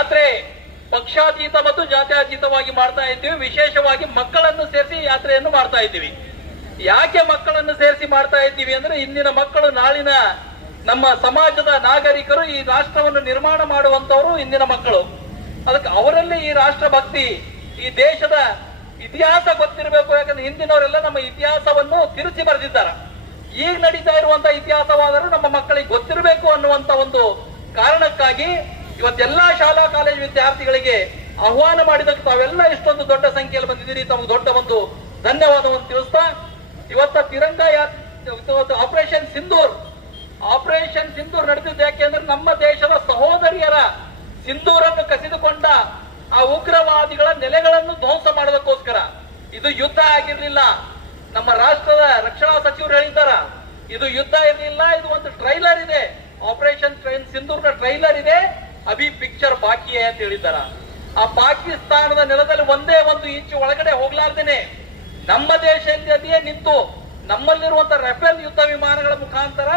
ಯಾತ್ರೆ ಪಕ್ಷಾತೀತ ಮತ್ತು ಜಾತ್ಯತೀತವಾಗಿ ಮಾಡ್ತಾ ಇದ್ದೀವಿ. ವಿಶೇಷವಾಗಿ ಮಕ್ಕಳನ್ನು ಸೇರಿಸಿ ಯಾತ್ರೆಯನ್ನು ಮಾಡ್ತಾ ಇದ್ದೀವಿ. ಯಾಕೆ ಮಕ್ಕಳನ್ನು ಸೇರಿಸಿ ಮಾಡ್ತಾ ಇದ್ದೀವಿ ಅಂದ್ರೆ, ಇಂದಿನ ಮಕ್ಕಳು ನಾಳಿನ ನಮ್ಮ ಸಮಾಜದ ನಾಗರಿಕರು, ಈ ರಾಷ್ಟ್ರವನ್ನು ನಿರ್ಮಾಣ ಮಾಡುವಂತವರು ಇಂದಿನ ಮಕ್ಕಳು. ಅದಕ್ಕೆ ಅವರಲ್ಲಿ ಈ ರಾಷ್ಟ್ರ ಭಕ್ತಿ, ಈ ದೇಶದ ಇತಿಹಾಸ ಗೊತ್ತಿರಬೇಕು. ಯಾಕಂದ್ರೆ ಹಿಂದಿನವರೆಲ್ಲ ನಮ್ಮ ಇತಿಹಾಸವನ್ನು ತಿರುಚಿ ಬರೆದಿದ್ದಾರೆ. ಈಗ ನಡೀತಾ ಇರುವಂತಹ ಇತಿಹಾಸವಾದರೂ ನಮ್ಮ ಮಕ್ಕಳಿಗೆ ಗೊತ್ತಿರಬೇಕು ಅನ್ನುವಂತ ಒಂದು ಕಾರಣಕ್ಕಾಗಿ ಇವತ್ತೆಲ್ಲಾ ಶಾಲಾ ಕಾಲೇಜು ವಿದ್ಯಾರ್ಥಿಗಳಿಗೆ ಆಹ್ವಾನ ಮಾಡಿದಕ್ಕೆ ತಾವೆಲ್ಲ ಇಷ್ಟೊಂದು ದೊಡ್ಡ ಸಂಖ್ಯೆಯಲ್ಲಿ ಬಂದಿದ್ದೀರಿ. ತಮಗೆ ದೊಡ್ಡ ಒಂದು ಧನ್ಯವಾದವನ್ನು ತಿಳಿಸ್ತಾ, ಇವತ್ತ ತಿರಂಗ ಆಪರೇಷನ್ ಸಿಂಧೂರ್ ನಡೆದಿದ್ದು ಯಾಕೆ ಅಂದ್ರೆ, ನಮ್ಮ ದೇಶದ ಸಹೋದರಿಯರ ಸಿಂಧೂರನ್ನು ಕಸಿದುಕೊಂಡ ಆ ಉಗ್ರವಾದಿಗಳ ನೆಲೆಗಳನ್ನು ಧ್ವಂಸ ಮಾಡೋದಕ್ಕೋಸ್ಕರ. ಇದು ಯುದ್ಧ ಆಗಿರ್ಲಿಲ್ಲ. ನಮ್ಮ ರಾಷ್ಟ್ರದ ರಕ್ಷಣಾ ಸಚಿವರು ಹೇಳಿದ್ದಾರ, ಇದು ಯುದ್ಧ ಇರಲಿಲ್ಲ, ಇದು ಒಂದು ಟ್ರೈಲರ್ ಇದೆ, ಆಪರೇಷನ್ ಸಿಂಧೂರ್ನ ಟ್ರೈಲರ್ ಇದೆ, ಅಭಿ ಪಿಕ್ಚರ್ ಬಾಕಿಯೇ ಅಂತ ಹೇಳಿದ್ದಾರ. ಆ ಪಾಕಿಸ್ತಾನದ ನೆಲದಲ್ಲಿ ಒಂದೇ ಒಂದು ಇಂಚು ಒಳಗಡೆ ಹೋಗ್ಲಾರ್ದೇನೆ ನಮ್ಮ ದೇಶದಲ್ಲಿಯೇ ನಿಂತು ನಮ್ಮಲ್ಲಿರುವಂತಹ ರಫೇಲ್ ಯುದ್ಧ ವಿಮಾನಗಳ ಮುಖಾಂತರ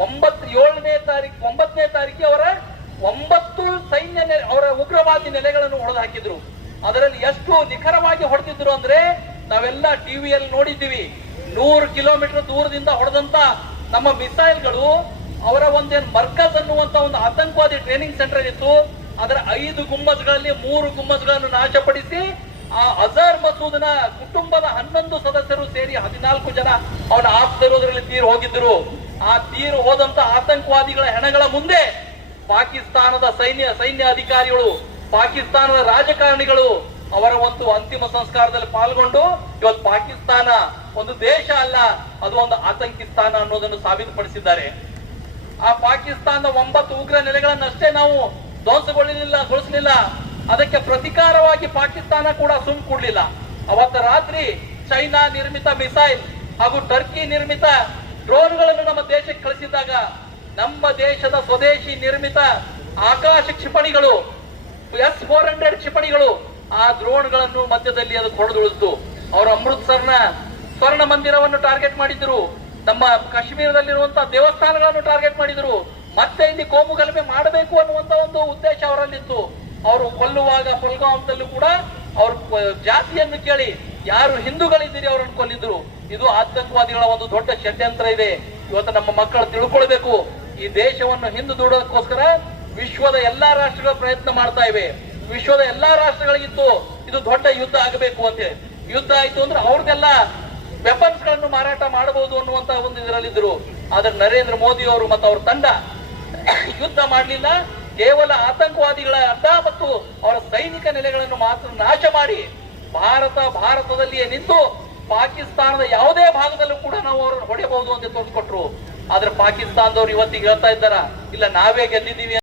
9ನೇ ತಾರೀಕು ಅವರ 9 ಸೈನ್ಯ ಅವರ ಉಗ್ರವಾದಿ ನೆಲೆಗಳನ್ನು ಹೊಡೆದು ಹಾಕಿದ್ರು. ಅದರಲ್ಲಿ ಎಷ್ಟು ನಿಖರವಾಗಿ ಹೊಡೆದಿದ್ರು ಅಂದ್ರೆ, ನಾವೆಲ್ಲ ಟಿವಿಯಲ್ಲಿ ನೋಡಿದ್ದೀವಿ. 100 ಕಿಲೋಮೀಟರ್ ದೂರದಿಂದ ಹೊಡೆದಂತ ನಮ್ಮ ಮಿಸೈಲ್ಗಳು ಅವರ ಒಂದೇನು ಮರ್ಕಜ್ ಅನ್ನುವಂತ ಒಂದು ಆತಂಕವಾದಿ ಟ್ರೈನಿಂಗ್ ಸೆಂಟರ್ ಇತ್ತು, ಅದರ 5 ಗುಮ್ಮಜ್ಗಳಲ್ಲಿ 3 ಗುಮ್ಮಜ್ಗಳನ್ನು ನಾಶಪಡಿಸಿ, ಆ ಅಜರ್ ಮಸೂದನ ಕುಟುಂಬದ 11 ಸದಸ್ಯರು ಸೇರಿ 14 ಜನ ಅವನ ಆಪ್ತರು ಅದರಲ್ಲಿ ತೀರು ಹೋಗಿದ್ದರು. ಆ ತೀರು ಹೋದಂತ ಆತಂಕವಾದಿಗಳ ಹೆಣಗಳ ಮುಂದೆ ಪಾಕಿಸ್ತಾನದ ಸೈನ್ಯ ಅಧಿಕಾರಿಗಳು, ಪಾಕಿಸ್ತಾನದ ರಾಜಕಾರಣಿಗಳು ಅವರ ಒಂದು ಅಂತಿಮ ಸಂಸ್ಕಾರದಲ್ಲಿ ಪಾಲ್ಗೊಂಡು, ಇವತ್ತು ಪಾಕಿಸ್ತಾನ ಒಂದು ದೇಶ ಅಲ್ಲ, ಅದು ಒಂದು ಆತಂಕಿಸ್ತಾನ ಅನ್ನೋದನ್ನು ಸಾಬೀತುಪಡಿಸಿದ್ದಾರೆ. ಆ ಪಾಕಿಸ್ತಾನದ 9 ಉಗ್ರ ನೆಲೆಗಳನ್ನಷ್ಟೇ ನಾವು ಧ್ವಂಸಗೊಳಿಸಲಿಲ್ಲ, ಅದಕ್ಕೆ ಪ್ರತಿಕಾರವಾಗಿ ಪಾಕಿಸ್ತಾನ ಕೂಡ ಸುಮ್ ಕೊಡ್ಲಿಲ್ಲ. ಅವತ್ತ ರಾತ್ರಿ ಚೈನಾ ನಿರ್ಮಿತ ಮಿಸೈಲ್ ಹಾಗೂ ಟರ್ಕಿ ನಿರ್ಮಿತ ಡ್ರೋನ್ಗಳನ್ನು ನಮ್ಮ ದೇಶಕ್ಕೆ ಕಳಿಸಿದಾಗ, ನಮ್ಮ ದೇಶದ ಸ್ವದೇಶಿ ನಿರ್ಮಿತ ಆಕಾಶ ಕ್ಷಿಪಣಿಗಳು S-400 ಕ್ಷಿಪಣಿಗಳು ಆ ಡ್ರೋನ್ಗಳನ್ನು ಮಧ್ಯದಲ್ಲಿ ಅದು ಹೊಡೆದುಳಿತು. ಅವರು ಅಮೃತ್ಸರ್ನ ಸ್ವರ್ಣ ಮಂದಿರವನ್ನು ಟಾರ್ಗೆಟ್ ಮಾಡಿದ್ರು, ನಮ್ಮ ಕಾಶ್ಮೀರದಲ್ಲಿರುವಂತಹ ದೇವಸ್ಥಾನಗಳನ್ನು ಟಾರ್ಗೆಟ್ ಮಾಡಿದ್ರು. ಮತ್ತೆ ಇಲ್ಲಿ ಕೋಮುಗಲಭೆ ಮಾಡಬೇಕು ಅನ್ನುವಂತ ಒಂದು ಉದ್ದೇಶ ಅವರಲ್ಲಿತ್ತು. ಅವರು ಕೊಲ್ಲುವಾಗ ಪುಲ್ಗಾಂದಲ್ಲೂ ಕೂಡ ಅವ್ರ ಜಾತಿಯನ್ನು ಕೇಳಿ ಯಾರು ಹಿಂದೂಗಳಿದ್ದೀರಿ ಅವರನ್ನು ಕೊಲ್ಲಿದ್ರು. ಇದು ಆತಂಕವಾದಿಗಳ ಒಂದು ದೊಡ್ಡ ಷಡ್ಯಂತ್ರ ಇದೆ. ಇವತ್ತು ನಮ್ಮ ಮಕ್ಕಳು ತಿಳ್ಕೊಳ್ಬೇಕು, ಈ ದೇಶವನ್ನು ಹಿಂದೆ ದೂಡೋದಕ್ಕೋಸ್ಕರ ವಿಶ್ವದ ಎಲ್ಲಾ ರಾಷ್ಟ್ರಗಳು ಪ್ರಯತ್ನ ಮಾಡ್ತಾ ಇವೆ. ವಿಶ್ವದ ಎಲ್ಲಾ ರಾಷ್ಟ್ರಗಳಿಗಿತ್ತು ಇದು ದೊಡ್ಡ ಯುದ್ಧ ಆಗಬೇಕು ಅಂತ. ಯುದ್ಧ ಆಯ್ತು ಅಂದ್ರೆ ಅವ್ರದೆಲ್ಲ ವೆಪನ್ಸ್ ಗಳನ್ನು ಮಾರಾಟ ಮಾಡಬಹುದು ಅನ್ನುವಂತ ಒಂದು ಇದರಲ್ಲಿದ್ರು. ಆದ್ರೆ ನರೇಂದ್ರ ಮೋದಿ ಅವರು ಮತ್ತು ಅವ್ರ ತಂಡ ಯುದ್ಧ ಮಾಡಲಿಲ್ಲ, ಕೇವಲ ಆತಂಕವಾದಿಗಳ ಅಡ್ಡ ಮತ್ತು ಅವರ ಸೈನಿಕ ನೆಲೆಗಳನ್ನು ಮಾತ್ರ ನಾಶ ಮಾಡಿ ಭಾರತದಲ್ಲಿಯೇ ನಿಂತು ಪಾಕಿಸ್ತಾನದ ಯಾವುದೇ ಭಾಗದಲ್ಲೂ ಕೂಡ ನಾವು ಅವರನ್ನು ಹೊಡೆಯಬಹುದು ಅಂತ ತೋರಿಸ್ಕೊಟ್ರು. ಆದ್ರೆ ಪಾಕಿಸ್ತಾನದವ್ರು ಇವತ್ತಿಗೆ ಹೇಳ್ತಾ ಇದ್ದಾರ, ಇಲ್ಲ ನಾವೇ ಗೆದ್ದಿದ್ದೀವಿ.